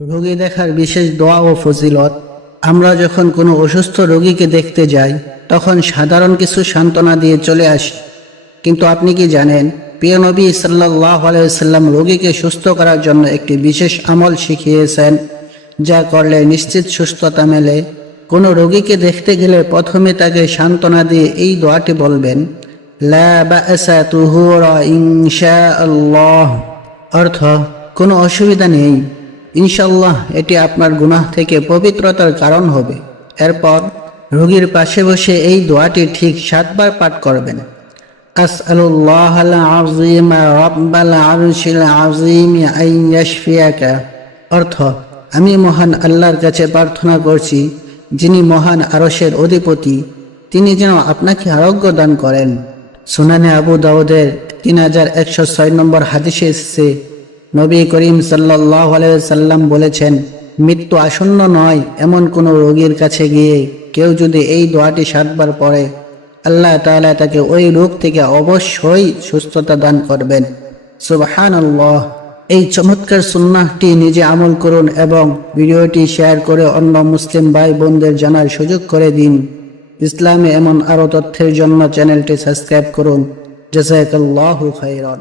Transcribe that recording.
রোগী দেখার বিশেষ দোয়া ও ফজিলত। আমরা যখন কোনো অসুস্থ রোগীকে দেখতে যাই তখন সাধারণ কিছু সান্ত্বনা দিয়ে চলে আসি, কিন্তু আপনি কি জানেন প্রিয় নবী সাল্লাল্লাহু আলাইহি ওয়াসাল্লাম রোগীকে সুস্থ করার জন্য একটি বিশেষ আমল শিখিয়েছেন, যা করলে নিশ্চিত সুস্থতা মেলে। কোনো রোগীকে দেখতে গেলে প্রথমে তাকে সান্ত্বনা দিয়ে এই দোয়াটি বলবেন, লা বা'সা তুহুরা ইনশাআল্লাহ, অর্থ কোনো অসুবিধা নেই, ইনশাল্লাহ এটি আপনার গুনাহ থেকে পবিত্রতার কারণ হবে। এরপর রোগীর পাশে বসে এই দোয়াটি ঠিক 7 বার পাঠ করবেন। আসআলুল্লাহাল আযীম রাব্বাল আরশিল আযীম আন ইয়াশফিয়াকা, অর্থ আমি মহান আল্লাহর কাছে প্রার্থনা করছি, যিনি মহান আরশের অধিপতি, তিনি যেন আপনাকে আরোগ্য দান করেন। সুনানে আবু দাউদের 3106 নম্বর হাদিসে এসেছে, নবী করিম সাল্লাল্লাহু আলাইহি ওয়াসাল্লাম বলেছেন, মৃত্যু আসন্ন নয় এমন কোনো রোগীর কাছে গিয়ে কেউ যদি এই দোয়াটি 7 বার পড়ে, আল্লাহ তাআলা তাকে ওই রোগ থেকে অবশ্যই সুস্থতা দান করবেন। সুবহানাল্লাহ। এই চমৎকার সুন্নাহটি নিজে আমল করুন এবং ভিডিওটি শেয়ার করে অন্য মুসলিম ভাই বোনদের জানার সুযোগ করে দিন। ইসলামে এমন আরও তথ্যের জন্য চ্যানেলটি সাবস্ক্রাইব করুন। জাযাকাল্লাহু খাইরান।